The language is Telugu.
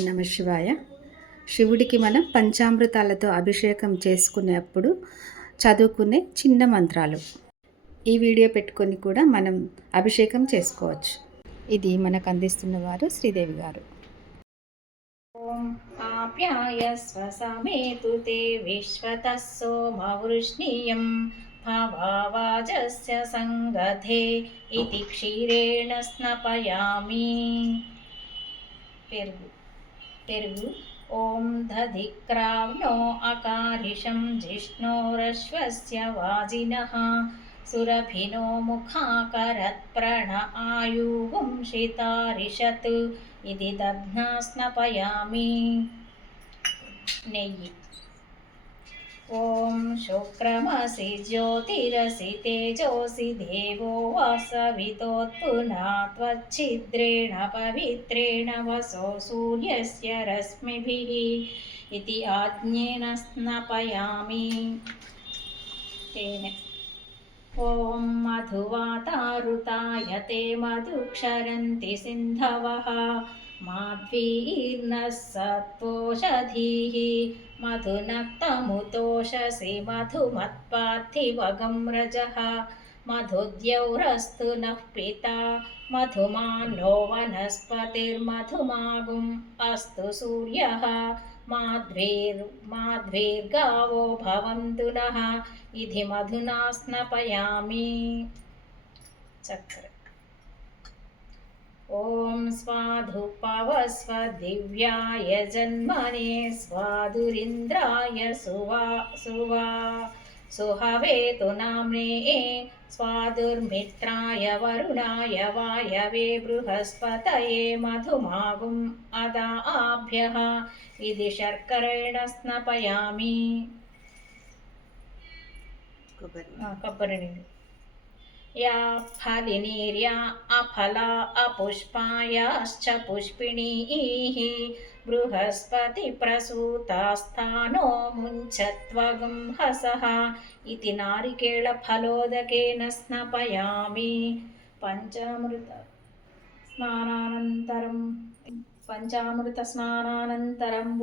నమ శివాయ శివుడికి మనం పంచామృతాలతో అభిషేకం చేసుకునేప్పుడు చదువుకునే చిన్న మంత్రాలు ఈ వీడియో పెట్టుకొని కూడా మనం అభిషేకం చేసుకోవచ్చు ఇది మనకు అందిస్తున్న వారు శ్రీదేవి గారు ॐ आप्यायस्व समेतु ते विश्वतः सोमवृष्णियं भवावाजस्य सङ्गधे इति क्षीरेण स्नपयामि పెరుగు शक्तिर् ॐ दधिक्राव्णो अकारिषं जिष्णोरश्वस्य वाजिनः सुरभिनो मुखाकरत्प्रण आयुवंशितारिषत् इति दध्ना स्नपयामि। नेयि शुक्रमसि ज्योतिरसि तेजोऽसि देवो वसवितोत्पुना त्वच्छिद्रेण पवित्रेण वसो सूर्यस्य रश्मिभिः इति आज्ञेन स्नपयामि। तेन। ॐ मधुवातारुताय ते मधुक्षरन्ति सिन्धवः। माध्वीर्नः सत्पोषधीः मधुनक्तमुतोषसि मधुमत्पार्थिवगं रजः मधुद्यौरस्तु नः पिता मधुमान्नो वनस्पतिर्मधुमागुम् अस्तु सूर्यः माध्वीर् माध्वीर्गावो भवन्तु नः इति मधुना स्नपयामि। चक्र। ॐ स्वा దివ్యాయ జన్మనే స్వాదురింద్రాయ సువా సువా సుహవేతు నామ్నే స్వాదుర్మిత్రాయ వరుణాయ వాయవే బృహస్పతయే మధుమాగుం అదాభ్య ఇది శర్కరేణ స్నపయామి ఆ, కొబ్బరి నీళ్ళు యా ఫలినీర్యా అఫలా అపుష్పాయాశ్చ పుష్పిణీः బృహస్పతి ప్రసూతాస్థానో ముంచత్వగం హసః ఇది నారికేళ ఫలోదకేన స్నపయామి పంచామృత స్నానానంతరం పంచామృత స్నానానంతరం